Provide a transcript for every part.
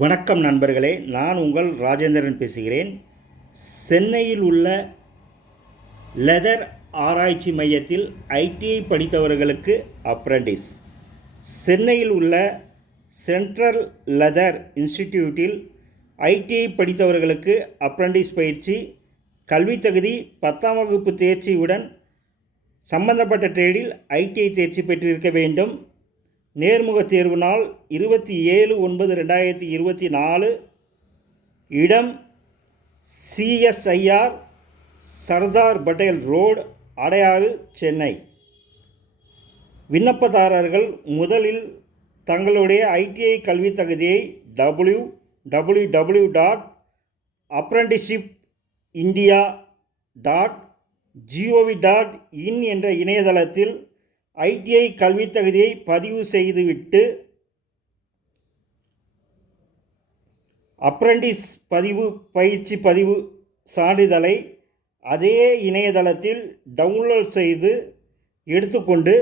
வணக்கம் நண்பர்களே நான் உங்கள் ராஜேந்திரன் பேசுகிறேன். சென்னையில் உள்ள லெதர் ஆராய்ச்சி மையத்தில் ஐடிஐ படித்தவர்களுக்கு அப்ரண்டிஸ் சென்னையில் உள்ள சென்ட்ரல் லெதர் இன்ஸ்டிடியூட்டில் ஐடிஐ படித்தவர்களுக்கு அப்ரண்டிஸ் பயிற்சி கல்வித் தகுதி பத்தாம் வகுப்பு தேர்ச்சியுடன் சம்பந்தப்பட்ட ட்ரேடில் ஐடிஐ தேர்ச்சி பெற்றிருக்க வேண்டும். நேர்முக தேர்வு நாள் இருபத்தி ஏழு ஒன்பது ரெண்டாயிரத்தி இருபத்தி நாலு இடம் சிஎஸ்ஐஆர் சர்தார் பட்டேல் ரோடு அடையாறு சென்னை. விண்ணப்பதாரர்கள் முதலில் தங்களுடைய ஐடிஐ கல்வித் தகுதியை W W W dot apprenticeship India dot gov dot in என்ற இணையதளத்தில் ஐடிஐ கல்வித் தகுதியை பதிவு செய்துவிட்டு அப்ரண்டிஸ் பதிவு பயிற்சி பதிவு சான்றிதழை அதே இணையதளத்தில் டவுன்லோட் செய்து எடுத்துக்கொண்டு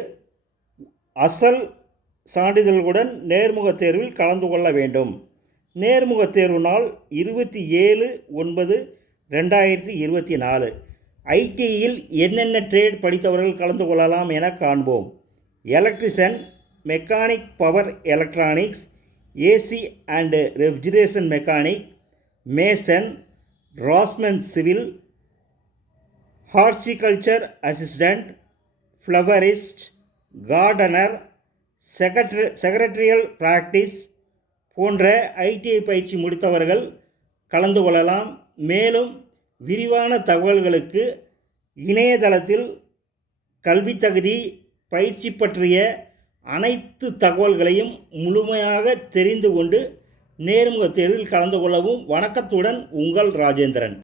அசல் சான்றிதழ்களுடன் நேர்முகத் தேர்வில் கலந்து கொள்ள வேண்டும். நேர்முகத் தேர்வு நாள் இருபத்தி ஏழு ஒன்பது ரெண்டாயிரத்தி இருபத்தி நாலு. ஐடியில் என்னென்ன ட்ரேட் படித்தவர்கள் கலந்து கொள்ளலாம் என காண்போம். Electrician mechanic power electronics AC and refrigeration mechanic mason draughtsman civil horticulture assistant florist gardener secretary secretarial practice போன்ற ஐடிஐ பயிற்சி முடித்தவர்கள் கலந்து கொள்ளலாம். மேலும் விரிவான தகவல்களுக்கு இணையதளத்தில் கல்வி தகுதி பயிற்சி பற்றிய அனைத்து தகவல்களையும் முழுமையாக தெரிந்து கொண்டு நேர்முக தேர்வில் கலந்து கொள்ளவும் வணக்கத்துடன் உங்கள் ராஜேந்திரன்.